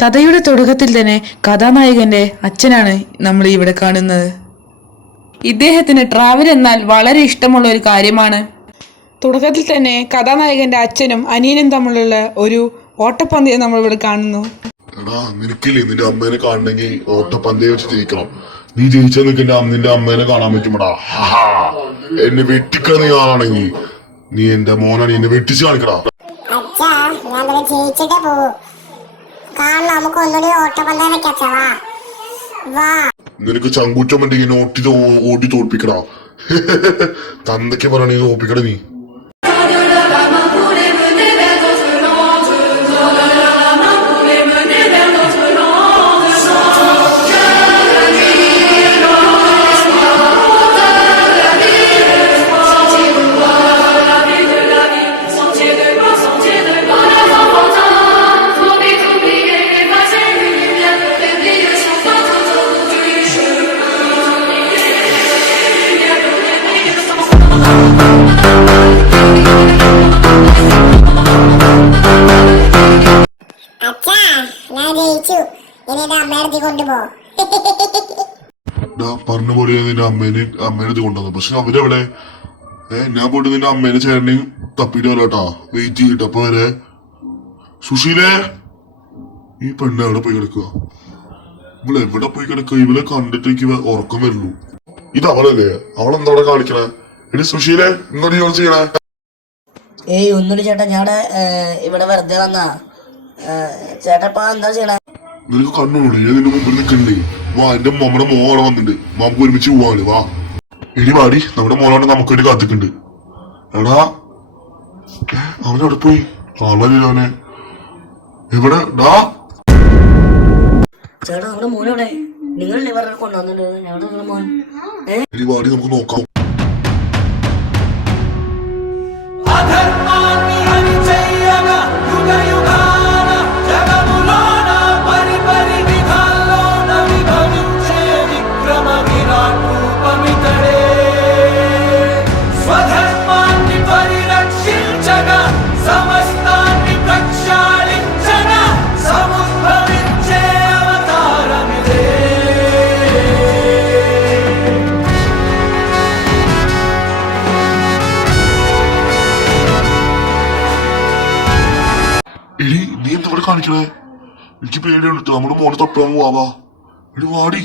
കഥയുടെ തുടക്കത്തിൽ തന്നെ കഥാനായകന്റെ അച്ഛനാണ് നമ്മൾ ഇവിടെ കാണുന്നത്. ഇദ്ദേഹത്തിന് ട്രാവൽ എന്നാൽ വളരെ ഇഷ്ടമുള്ള ഒരു കാര്യമാണ്. തുടക്കത്തിൽ തന്നെ കഥാനായകന്റെ അച്ഛനും അനിയനും തമ്മിലുള്ള ഒരു ഓട്ടപ്പന്തയം നമ്മൾ ഇവിടെ കാണുന്നു. എടാ നിനക്കില്ലേ നിന്റെ അമ്മേനെ കാണണമെങ്കിൽ ഓട്ടപ്പന്തയം വെച്ച് ജയിക്കണം. നീ ജയിച്ചാൽ നിനക്ക് നിന്റെ അമ്മേനെ കാണാൻ പറ്റുമടാ. എന്നെ വെട്ടിക്ക നീ ആണെങ്കിൽ നീ എന്റെ മോനാണ്, എന്നെ വെട്ടിച്ച് കാണിക്കടാ. നിനക്ക് ചങ്കൂറ്റം ഓടി തോൽപ്പിക്കടാ. തന്തൊക്കെ പറയണ തോൽപ്പിക്കട നീ. പറഞ്ഞ പോലെ നിന്റെ അമ്മേനെ ഇത് കൊണ്ടുവന്നു. പക്ഷെ അവരെവിടെ? ഞാൻ പോയിട്ട് നിന്റെ അമ്മേനെ ചേട്ടനെയും തപ്പിട്ട് വരാട്ടാ. വെയിറ്റ് ചെയ്തിട്ട് അപ്പൊ വരെ. സുശീലേ, ഈ പെണ്ണ് എവിടെ പോയി കിടക്കുക? ഇവളെ എവിടെ പോയി കിടക്കുക? ഇവളെ കണ്ടിട്ട് എനിക്ക് ഉറക്കം വരുള്ളൂ. ഇത് അവളല്ലേ? അവളെന്താ അവിടെ കാണിക്കണേ? ഇനി സുശീലേ എന്താ നീ ചെയ്യണേ? ഏയ് ഒന്നുമില്ല ചേട്ടാ, ഞാൻ ഇവിടെ വെറുതെ വന്നാ. ചേട്ടാ ഇപ്പൊ എന്താ ചെയ്യണേ? നിനക്ക് കണ്ണുള്ളൂ, ഞാൻ നിന്റെ മുമ്പിൽ നിൽക്കണ്ടേ? വാ, എന്റെ നമ്മുടെ മോളെ വന്നിട്ടുണ്ട്. നമുക്ക് ഒരുമിച്ച് പോവാണ്. വാ ഇനി വാടി, നമ്മുടെ മോളോട് നമുക്ക് വേണ്ടി കാത്തിക്കുന്നുണ്ട്. എടാ അവനെവിടെ പോയി? ആളല്ലേ അവനെ. എവിടെ ഡാ? ചേട്ടാ നമ്മുടെ മോനെവിടെ? നിങ്ങളല്ലേ പറഞ്ഞ കൊണ്ടുവന്നിട്ടുണ്ട്. എവിടെ നിങ്ങളുടെ മോൻ? ഇനി വാടി നമുക്ക് നോക്കാം. എടി നീ എന്താ ഇവിടെ കാണിക്കണേ? എനിക്ക് പേടിയുണ്ട്. നമ്മുടെ മോനെ തപ്പാൻ പോവാ. എടി വാടി.